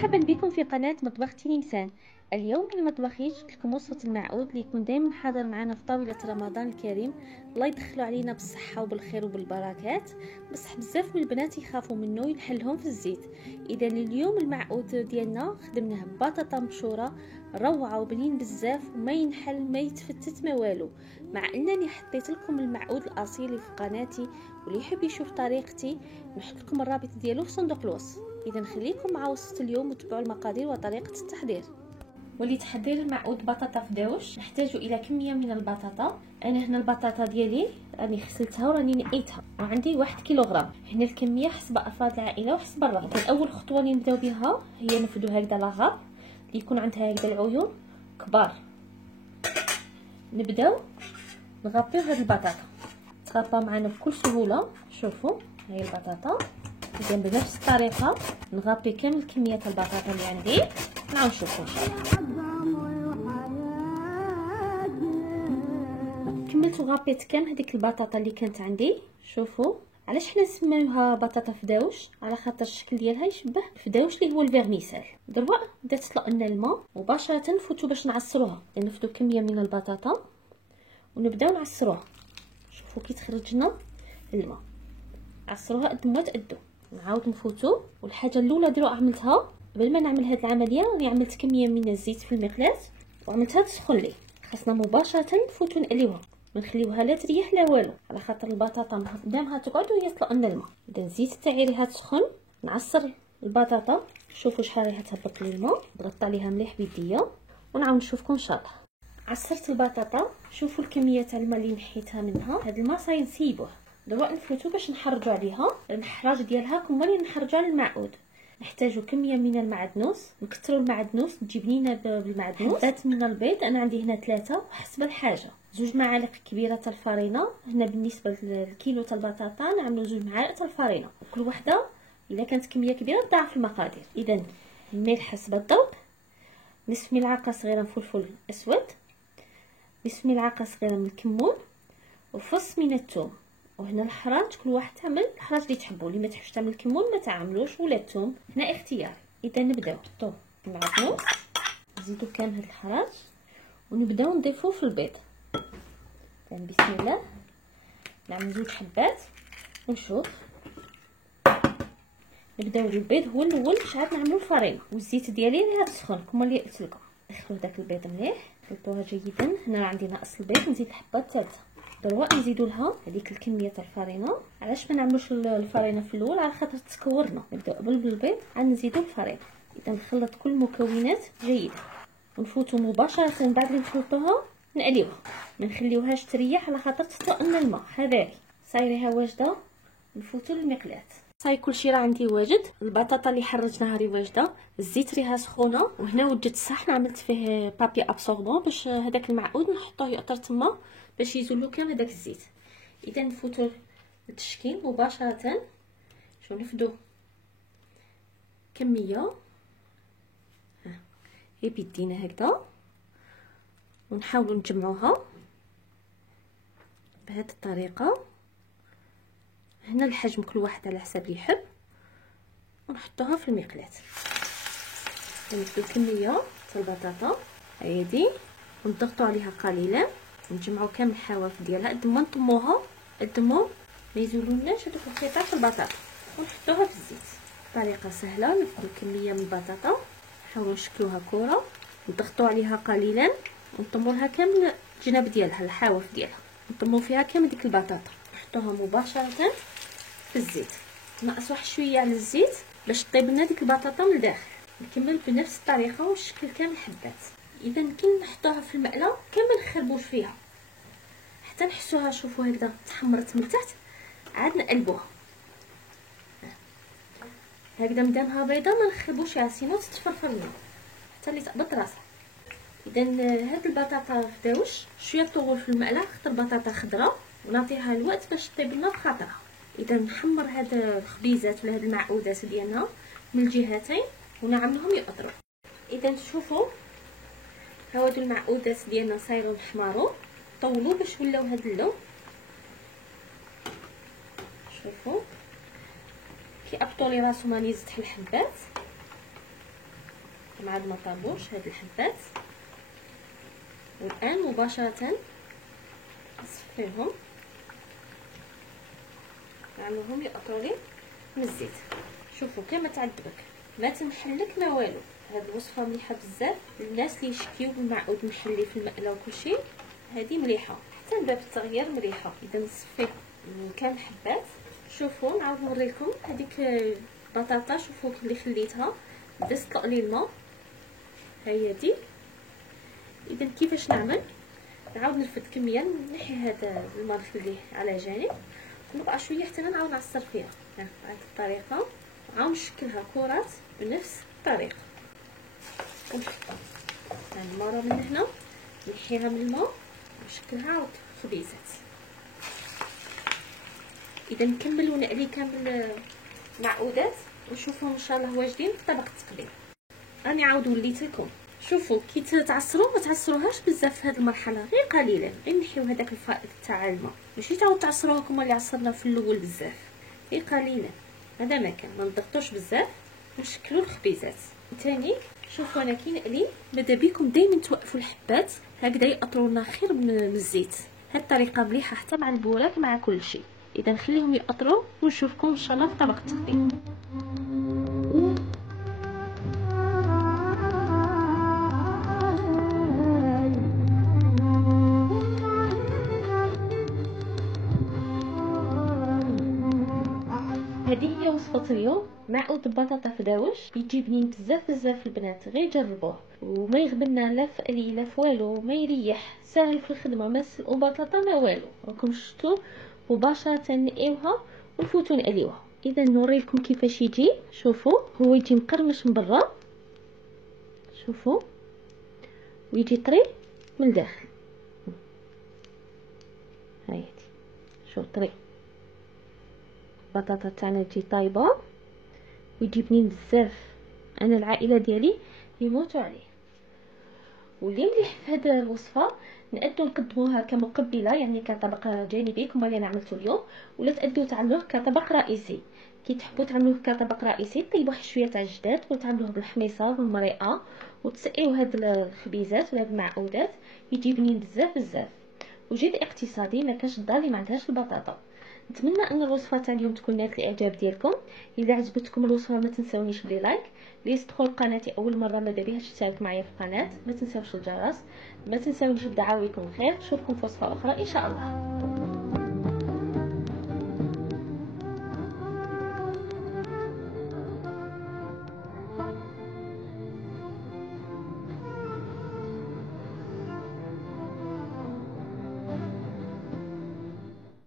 مرحبا بكم في قناة مطبخ تلمسان. اليوم المطبخ جبت لكم وصفة المعود اللي يكون دائما حاضر معنا في طاولة رمضان الكريم. الله يدخلوا علينا بالصحة وبالخير وبالبركات. بصح بزاف من البنات يخافوا منه ينحلهم في الزيت. اذا اليوم المعود ديالنا خدمناه ببطاطا مبشورة روعة وبنين بزاف وما ينحل ما يتفتت ما والو، مع انني حطيت لكم المعود الاصيل في قناتي، واللي يحب يشوف طريقتي نحط لكم الرابط ديالو في صندوق الوصف. اذا خليكم مع وصفه اليوم وتبعوا المقادير وطريقه التحضير. ولتحضير المعود بطاطا فداوش نحتاج الى كميه من البطاطا. انا هنا البطاطا ديالي راني غسلتها وراني نقيتها وعندي 1 كيلوغرام. هنا الكميه حسب افراد العائله وحسب الرغبه. اول خطوه اللي نبداو بها هي نفدو هكذا لاغاب اللي يكون عندها هكذا العيون كبار. نبداو نغطيو هاد البطاطا تغطى معنا بكل سهوله. شوفوا هاي البطاطا. اذا بنفس الطريقه نغطي كامل كميه البطاطا اللي عندي. نعاود نشوفوا ان شاء الله. كملت وغطيت كامل هذيك البطاطا اللي كانت عندي. شوفوا علاش حنا نسميوها بطاطا فداوش؟ على خاطر الشكل ديالها يشبه الفداوش اللي هو الفيرميسال. دابا بدات تطلق لنا الماء مباشره نفوتوا باش نعصروها. نفدو كميه من البطاطا ونبداو نعصروها. شوفوا كي تخرج لنا الماء عصروها قد ما تقدو. نعاود نفوتو. والحاجه الاولى عملتها قبل ما نعمل هذه العمليه راني عملت كميه من الزيت في المقلاة وعملتها تسخن لي. خاصنا مباشره نفوتو نقليوها ما نخليوها لا تريح لا والو، على خاطر البطاطا قدامها تقعد وهي طلق لنا الماء. اذا الزيت تاعي ريها تسخن نعصر البطاطا. شوفوا شحال ريها تهبط لي الماء. نضغط عليها مليح بيديا ونعاود نشوفكم ان شاء الله. عصرت البطاطا. شوفوا الكميه تاع الماء اللي نحيتها منها. هذا الماء صاي نسيبوه. دابا نفوتو باش نحرجوا عليها. المحراج ديالها كما اللي نحرجوا على المعود. نحتاجو كميه من المعدنوس. نكثروا المعدنوس تجيب لينا بالمعدنوس. حبات من البيض انا عندي هنا 3 وحسب الحاجه. 2 معالق كبيره تاع الفرينه. هنا بالنسبه للكيلو تاع البطاطا نعملوا 2 معالق تاع الفرينه. وكل وحده الا كانت كميه كبيره ضاعف المقادير. اذا الملح حسب الذوق. نصف ملعقه صغيره من فلفل اسود. نصف ملعقه صغيره من الكمون وفص من الثوم. وهنا الحراج كل واحد تعمل الحراج اللي تحبوا. اللي ما تحبش تعمل الكمون ما تعملوش ولا الثوم، هنا اختياري. اذا نبداو نحطوا المعدنوس نزيدوا كامل هذا الحراج ونبداو نضيفوه في البيض. بسم الله نعمل 2 حبات ونشوف. نبداو بالبيض هو الاول باش عاد نعملوا الفرينه. والزيت ديالي راه تسخن كما اللي قلت لكم. دخلوا داك البيض مليح خلطوها جيدا. هنا عندي ناقص البيض نزيد الحبه الثالثه. دابا نزيدوا لها هذيك الكميه تاع الفرينه. علاش ما نعملوش الفرينه في الاول؟ على خاطر تكورنا. نبداو قبل بالبيض عاد نزيدوا الفرينه. اذا نخلط كل المكونات جيدا ونفوتوا مباشره بعد اللي نخلطوها نقليوها. ما نخليوهاش تريح على خاطر تطلق لنا الماء. حذاري صايريها واجده. نفوتوا للمقلاة. صاي كلشي راه عندي واجد. البطاطا اللي حرجناها راه واجده. الزيت ريها سخونه. وهنا وجدت صحن عملت فيه بابي ابسوربون باش هذاك المعود نحطوه يأطر تما باش يزولو كامل هذاك الزيت. اذا نفوتوا للتشكيل مباشره. شو نفدو كميه هي بيدينا هكذا ونحاولوا نجمعوها بهذه الطريقه. هنا الحجم كل واحد على حسب اللي يحب ونحطوها في المقلاة. نفدو كميه تاع البطاطا هادي ونضغطوا عليها قليلا ونجمعوا كامل الحواف ديالها قد ما نطموها قد ما يزولولناش هذوك الخيطات في البطاطا ونحطوها في الزيت. طريقه سهله. نفدو كميه من البطاطا نحاولوا نشكلوها كره نضغطوا عليها قليلا ونطموا لها كامل الجناب ديالها الحواف ديالها. نطموا فيها كامل ديك البطاطا نحطوها مباشره في الزيت. ناقص واحد شويه على الزيت باش طيب لنا ديك البطاطا من الداخل. نكمل بنفس الطريقه ونشكل كامل الحبات. اذا كي نحطوها في المقله كامل نخربوش فيها حتى نحسوها. شوفوا هكذا تحمرت من التحت. عاد نقلبوها هكذا مدامها بيضه ما نخربوش فيها سينو تتفرفر لنا حتى اللي تقبض راسها. اذا هاد البطاطا فداوش شويه طول في المقله خاطر البطاطا خضراء ونعطيها الوقت باش طيب لنا بخاطرها. اذا نحمر هاد الخبيزات ولا هاد المعودات ديالنا من الجهتين ونعملهم يقطروا. اذا شوفوا هادو المعودات ديالنا صايروا حماروا طولوا باش ولاو هاد اللون. شوفوا كي ابطولي راسهم راني زدت الحبات مع ما طابوش هاد الحبات. والان مباشره نصفيهم، نعملهم يقطروا لي من الزيت. شوفوا كما تعذبك، ما تنحلك ما والو. هاد الوصفه مليحه بزاف للناس اللي يشكيو بالمعود محلي في المقله وكلشي. هذه مليحه حتى من باب التغيير مليحه. اذا نصفي كامل الحبات. شوفوا نعاود نوريكم هذيك البطاطا. شوفوا اللي خليتها بدات تطلق لي الماء، ها هي دي. اذا كيفاش نعمل؟ نعاود نرفد كميه، نحي هذا الماء نخليه على جانب، ونبقى شويه حتى نعاود نعصر فيها بهذه الطريقه. نعاود نشكلها كرات بنفس الطريقه ونحطها يعني مره من هنا، نحيها من الماء ونشكلها عاود خبيزات. اذا نكمل ونقلي كامل المعقودات ونشوفهم ان شاء الله واجدين في طبق التقديم. راني عاود وليت لكم. شوفوا كي تعصروا ما تعصروهاش بزاف في هذه المرحله، غير قليلا، غير نحيو هذاك الفائض تاع الماء، ماشي تعاود تعصروها كما اللي عصرنا في الاول بزاف، غير قليلا. هذا ما كان، ما نضغطوش بزاف ونشكلوا الخبيزات. ثاني شوفوا انا كي نقلي ماذا بيكم دائما توقفوا الحبات هكذا يقطروا لنا خير من الزيت. هاد الطريقه مليحه حتى مع البوراك مع كل شيء. اذا نخليهم يقطروا ونشوفكم ان شاء الله في طبق التقديم. هذه هي وصفه اليوم، معقود بطاطا فداوش. يجي بنين بزاف بزاف البنات، غير جربوه وما يغبننا لا في قلي لا في والو، ما يريح، ساهل في الخدمه، ما سلقوا بطاطا ما والو. راكم شفتوا مباشره نقيوها ونفوتوا نقليوها. اذا نوريكم كيفاش يجي. شوفوا هو يجي مقرمش من برا، شوفوا، ويجي طري من الداخل. هاي شوف طري البطاطا تاعنا تجي طايبه ويجي بنين بزاف. انا العائله ديالي يموتوا عليه. واللي مليح في هذه الوصفه نقدو نقدموها كمقبله، يعني كطبق جانبي كما اللي انا عملته اليوم، ولا تقدو تعملوه كطبق رئيسي. كي تحبوا تعملوه كطبق رئيسي طيبوا شويه تاع الجداد وتعملوه بالحميصه والمريئه وتسقيو هاد الخبيزات ولا المعقودات، يجي بنين بزاف بزاف وجد اقتصادي. ما كاش الدار اللي ما عندهاش البطاطا. نتمنى ان الوصفه تاع اليوم تكون نالت الاعجاب ديالكم. اذا عجبتكم الوصفه ما تنسونيش بلي لايك. اللي يدخل قناتي اول مره ماذا بيها تشترك معايا في القناه، ما تنساوش الجرس، ما تنسونيش بدعاويكم الخير. نشوفكم في وصفه اخرى ان شاء الله.